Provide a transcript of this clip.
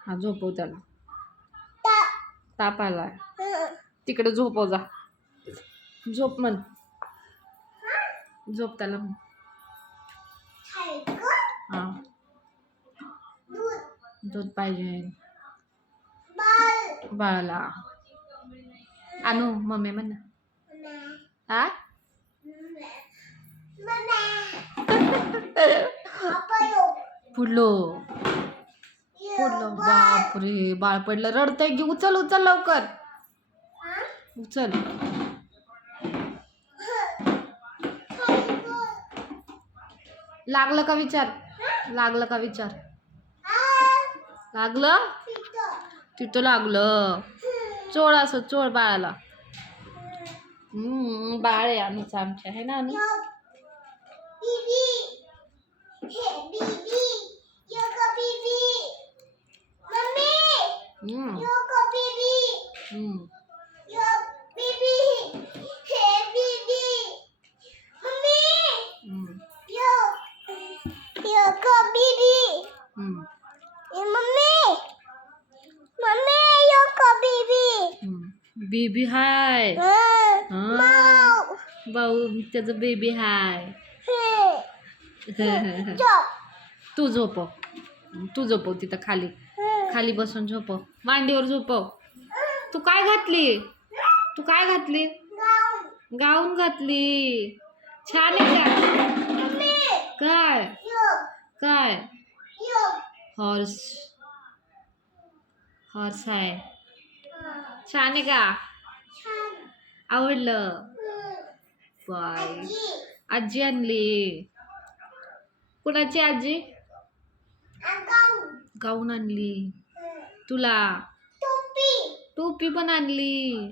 हा झोपव त्याला. ताप. आलाय. हं. तिकडे झोपव जा. झोप म्हण. झोप त्याला म्हण. हा. दूध. दूध पाहिजे. बाल बाळाला. आणू मम्मी म्हण. हा? फुलो पडलं. बापरे बाळ पडलं. रडतंय की उचल उचल लवकर. उचल. लागलं का विचार? लागलं का विचार? लागलं? तिथं लागलं. चोळ असं चोळ बाळाला. हम्म बाळ आहे आम्हीच आमच्या आहे ना आणि यो बीबी हे बीबी यो का बीबी मम्मी का बीबी हम्म यो बीबी हे बीबी मम्मी हम्म यो यो का बीबी हम्म ए मम्मी मम्मी यो का बीबी हम्म. बेबी हाय हं. हा. माऊ भाऊ त्याचं बेबी हाय तू झोपव तू झोपव तिथं खाली खाली बसून झोपव. मांडीवर झोपव. तू काय घातली? तू काय घातली? गाऊन घातली. छान आहे काय? काय? हॉर्स. हॉर्स आहे. छान आहे का? आवडलं. बाय. आजी आणली. कुणाची आजी? गाऊन आणली. तुला टोपी. टोपी पण आणली.